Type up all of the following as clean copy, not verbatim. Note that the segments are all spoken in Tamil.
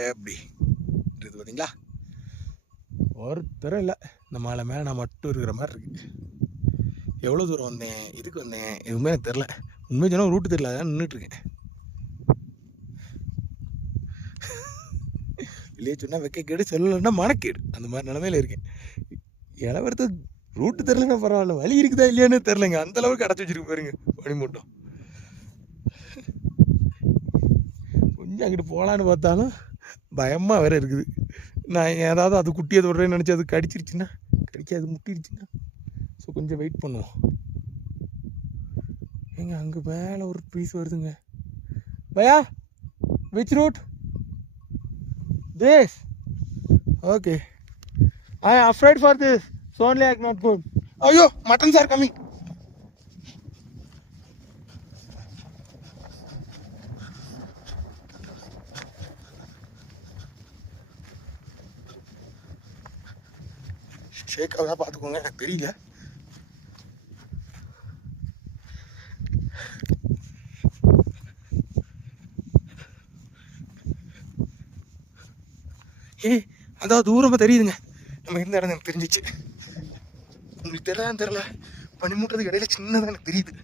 எப்படி இருக்குது பார்த்தீங்களா? ஒருத்தரும் இல்லை. இந்த மலை மேலே நான் மட்டும் இருக்கிற மாதிரி இருக்கு. எவ்வளோ தூரம் வந்தேன், இதுக்கு வந்தேன், எதுவுமே எனக்கு தெரில. உண்மை சொன்னால் ரூட்டு தெரியல, அதான் நின்றுட்டுருக்கேன். இல்லையே சொன்னால் வைக்க கேடு, சொல்லலைன்னா மனக்கேடு, அந்த மாதிரி நிலமையில இருக்கேன். இளவரத்து ரூட்டு தெரிலன்னா பரவாயில்ல, வழி இருக்குதா இல்லையான்னு தெரிலங்க. அந்தளவுக்கு அடைச்சி வச்சிருக்கு பாருங்க வழி மட்டும். கொஞ்சம் அங்கிட்டு போகலான்னு பார்த்தாலும் பயமாக வேற இருக்குது. நான் ஏதாவது அது குட்டியை தொடுறேன்னு நினச்சி அது கடிச்சிருச்சுன்னா, கடிக்காது முட்டிருச்சுன்னா, ஸோ கொஞ்சம் வெயிட் பண்ணுவோம். ஏங்க அங்கே மேலே ஒரு பீஸ் வருதுங்க. பயா which route this? Okay, I am afraid for this, so only I cannot go. ஐயோ, மட்டன்ஸ் ஆர் கமிங். ஷேக் ஆகுதா பார்த்துக்கோங்க, எனக்கு தெரியல. அதாவது தூரமாக தெரியுதுங்க நம்ம இருந்த இடம். எனக்கு தெரிஞ்சிச்சு. உங்களுக்கு தெரியலான்னு தெரில, பனி மூட்டுறதுக்கு இடையில சின்னதாக எனக்கு தெரியுது.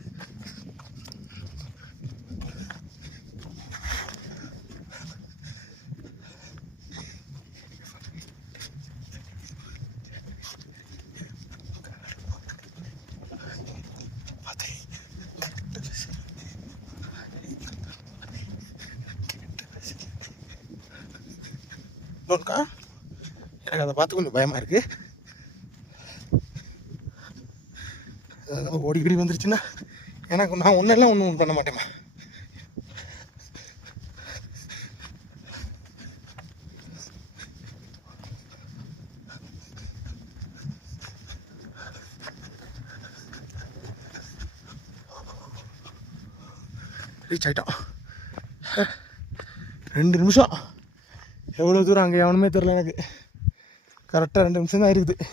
எனக்கு அதை பார்த்து கொஞ்சம் பயமாக இருக்குது. ஓடிக்கடி வந்துருச்சுன்னா எனக்கு நான் ஒன்றெல்லாம் ஒன்றும் பண்ண மாட்டேம்மா. ரீச் ஆகிட்டோம். 2 நிமிஷம். எவ்வளோ தூரம் அங்கே எவனுமே தெரில எனக்கு. கரெக்டாக 2 நிமிஷம் தான் இருக்குது.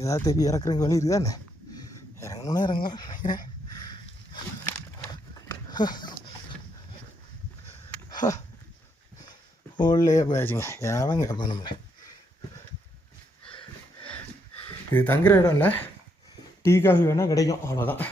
ஏதாவது தெரியும் இறக்குறதுக்கு வழி இருக்குதா என்ன? இறங்கணுன்னா இறங்கலாம் நினைக்கிறேன். ஓல்லே போயாச்சுங்க. யாவங்க அப்போ நம்மளை இது தங்குற இடம் இல்லை. டீ காஃபி வேணால் கிடைக்கும், அவ்வளோதான்.